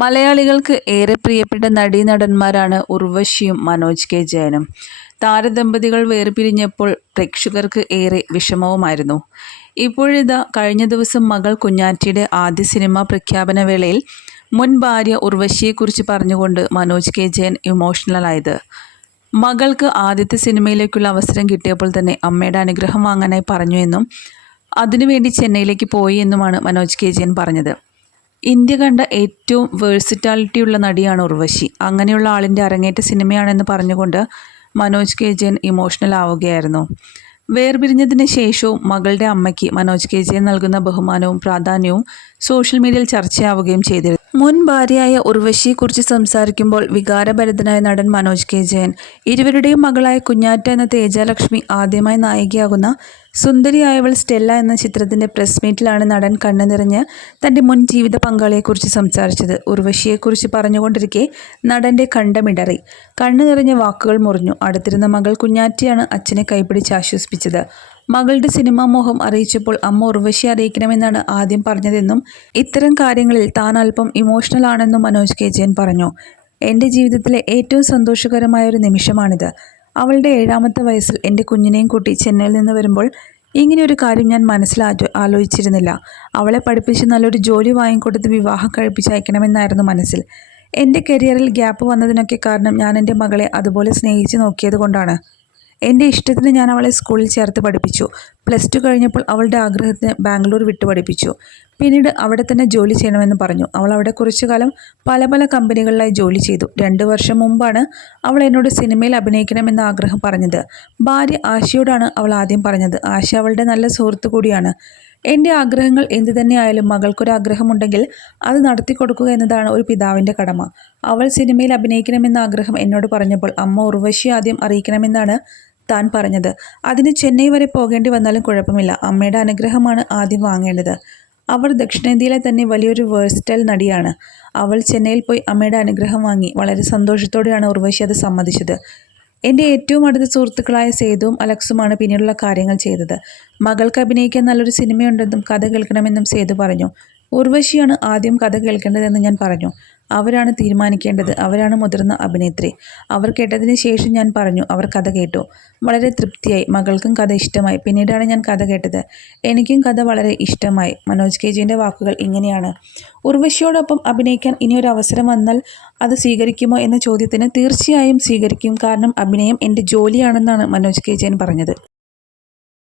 മലയാളികൾക്ക് ഏറെ പ്രിയപ്പെട്ട നടീനടന്മാരാണ് ഉർവശിയും മനോജ് കെ ജയനും. താരദമ്പതികൾ വേർപിരിഞ്ഞപ്പോൾ പ്രേക്ഷകർക്ക് ഏറെ വിഷമവുമായിരുന്നു. ഇപ്പോഴിതാ കഴിഞ്ഞ ദിവസം മകൾ കുഞ്ഞാറ്റിയുടെ ആദ്യ സിനിമ പ്രഖ്യാപന വേളയിൽ മുൻ ഭാര്യ ഉർവശിയെക്കുറിച്ച് പറഞ്ഞുകൊണ്ട് മനോജ് കെ ജയൻ ഇമോഷണലായത്. മകൾക്ക് ആദ്യത്തെ സിനിമയിലേക്കുള്ള അവസരം കിട്ടിയപ്പോൾ തന്നെ അമ്മയുടെ അനുഗ്രഹം വാങ്ങാനായി പറഞ്ഞു എന്നും അതിനുവേണ്ടി ചെന്നൈയിലേക്ക് പോയി എന്നുമാണ് മനോജ് കെ ജയൻ പറഞ്ഞത്. ഇന്ത്യ കണ്ട ഏറ്റവും വേഴ്സിറ്റാലിറ്റിയുള്ള നടിയാണ് ഉർവശി. അങ്ങനെയുള്ള ആളിന്റെ അരങ്ങേറ്റ സിനിമയാണെന്ന് പറഞ്ഞുകൊണ്ട് മനോജ് കെ. ജയൻ ഇമോഷണൽ ആവുകയായിരുന്നു. വേർപിരിഞ്ഞതിന് ശേഷവും മകളുടെ അമ്മയ്ക്ക് മനോജ് കെ. ജയൻ നൽകുന്ന ബഹുമാനവും പ്രാധാന്യവും സോഷ്യൽ മീഡിയയിൽ ചർച്ചയാവുകയും ചെയ്തിരുന്നു. മുൻ ഭാര്യയായ ഉർവശിയെക്കുറിച്ച് സംസാരിക്കുമ്പോൾ വികാരഭരിതനായ നടൻ മനോജ് കെ. ജയൻ. ഇരുവരുടെയും മകളായ കുഞ്ഞാറ്റ എന്ന തേജാലക്ഷ്മി ആദ്യമായി നായികയാകുന്ന സുന്ദരിയായവൾ സ്റ്റെല്ല എന്ന ചിത്രത്തിന്റെ പ്രസ് മീറ്റിലാണ് നടൻ കണ്ണു നിറഞ്ഞ് തന്റെ മുൻ ജീവിത പങ്കാളിയെക്കുറിച്ച് സംസാരിച്ചത്. ഉർവശിയെക്കുറിച്ച് പറഞ്ഞുകൊണ്ടിരിക്കെ നടന്റെ കണ്ടമിടറി. കണ്ണു നിറഞ്ഞ വാക്കുകൾ മുറിഞ്ഞു. അടുത്തിരുന്ന മകൾ കുഞ്ഞാറ്റയാണ് അച്ഛനെ കൈപിടിച്ച് ആശ്വസിപ്പിച്ചത്. മകളുടെ സിനിമാ മോഹം അറിയിച്ചപ്പോൾ അമ്മ ഉർവശി അറിയിക്കണമെന്നാണ് ആദ്യം പറഞ്ഞതെന്നും ഇത്തരം കാര്യങ്ങളിൽ താൻ അല്പം ഇമോഷണൽ ആണെന്നും മനോജ് കെ ജയൻ പറഞ്ഞു. എന്റെ ജീവിതത്തിലെ ഏറ്റവും സന്തോഷകരമായ ഒരു നിമിഷമാണിത്. അവളുടെ ഏഴാമത്തെ വയസ്സിൽ എന്റെ കുഞ്ഞിനെയും കൂട്ടി ചെന്നൈയിൽ നിന്ന് വരുമ്പോൾ ഇങ്ങനെ ഒരു കാര്യം ഞാൻ മനസ്സിലാ ആലോചിച്ചിരുന്നില്ല. അവളെ പഠിപ്പിച്ച് നല്ലൊരു ജോലി വാങ്ങിക്കൊടുത്ത് വിവാഹം കഴിപ്പിച്ച് അയക്കണമെന്നായിരുന്നു മനസ്സിൽ. എന്റെ കരിയറിൽ ഗ്യാപ്പ് വന്നതിനൊക്കെ കാരണം ഞാൻ എന്റെ മകളെ അതുപോലെ സ്നേഹിച്ച് നോക്കിയത് കൊണ്ടാണ് എന്റെ ഇഷ്ടത്തിന് ഞാൻ അവളെ സ്കൂളിൽ ചേർത്ത് പഠിപ്പിച്ചു. പ്ലസ് ടു കഴിഞ്ഞപ്പോൾ അവളുടെ ആഗ്രഹത്തിന് ബാംഗ്ലൂർ വിട്ടു പഠിപ്പിച്ചു. പിന്നീട് അവിടെ തന്നെ ജോലി ചെയ്യണമെന്ന് പറഞ്ഞു. അവൾ അവിടെ കുറച്ചു കാലം പല പല കമ്പനികളിലായി ജോലി ചെയ്തു. രണ്ട് വർഷം മുമ്പാണ് അവൾ എന്നോട് സിനിമയിൽ അഭിനയിക്കണമെന്ന ആഗ്രഹം പറഞ്ഞത്. ഭാര്യ ആശയോടാണ് അവൾ ആദ്യം പറഞ്ഞത്. ആശ അവളുടെ നല്ല സുഹൃത്തു കൂടിയാണ്. എന്റെ ആഗ്രഹങ്ങൾ എന്തു തന്നെയായാലും മകൾക്കൊരാഗ്രഹമുണ്ടെങ്കിൽ അത് നടത്തി കൊടുക്കുക എന്നതാണ് ഒരു പിതാവിന്റെ കടമ. അവൾ സിനിമയിൽ അഭിനയിക്കണമെന്ന ആഗ്രഹം എന്നോട് പറഞ്ഞപ്പോൾ അമ്മ ഉർവശി ആദ്യം അറിയിക്കണമെന്നാണ് താൻ പറഞ്ഞത്. അതിന് ചെന്നൈ വരെ പോകേണ്ടി വന്നാലും കുഴപ്പമില്ല. അമ്മയുടെ അനുഗ്രഹമാണ് ആദ്യം വാങ്ങേണ്ടത്. അവർ ദക്ഷിണേന്ത്യയിലെ തന്നെ വലിയൊരു വേഴ്സ്റ്റൈൽ നടിയാണ്. അവൾ ചെന്നൈയിൽ പോയി അമ്മയുടെ അനുഗ്രഹം വാങ്ങി. വളരെ സന്തോഷത്തോടെയാണ് ഉർവശി അത് സമ്മതിച്ചത്. എന്റെ ഏറ്റവും അടുത്ത സുഹൃത്തുക്കളായ സേതുവും അലക്സുമാണ് പിന്നീടുള്ള കാര്യങ്ങൾ ചെയ്തത്. മകൾക്ക് അഭിനയിക്കാൻ നല്ലൊരു സിനിമയുണ്ടെന്നും കഥ കേൾക്കണമെന്നും സേതു പറഞ്ഞു. ഉർവശിയാണ് ആദ്യം കഥ കേൾക്കേണ്ടതെന്ന് ഞാൻ പറഞ്ഞു. അവരാണ് തീരുമാനിക്കേണ്ടത്. അവരാണ് മുതിർന്ന അഭിനേത്രി. അവർ കേട്ടതിന് ശേഷം ഞാൻ പറഞ്ഞു അവർ കഥ കേട്ടു. വളരെ തൃപ്തിയായി. മകൾക്കും കഥ ഇഷ്ടമായി. പിന്നീടാണ് ഞാൻ കഥ കേട്ടത്. എനിക്കും കഥ വളരെ ഇഷ്ടമായി. മനോജ് കെ ജിന്റെ വാക്കുകൾ ഇങ്ങനെയാണ്. ഉർവശിയോടൊപ്പം അഭിനയിക്കാൻ ഇനിയൊരു അവസരം വന്നാൽ അത് സ്വീകരിക്കുമോ എന്ന ചോദ്യത്തിന് തീർച്ചയായും സ്വീകരിക്കും. കാരണം അഭിനയം എന്റെ ജോലിയാണെന്നാണ് മനോജ് കെ ജയൻ പറഞ്ഞത്.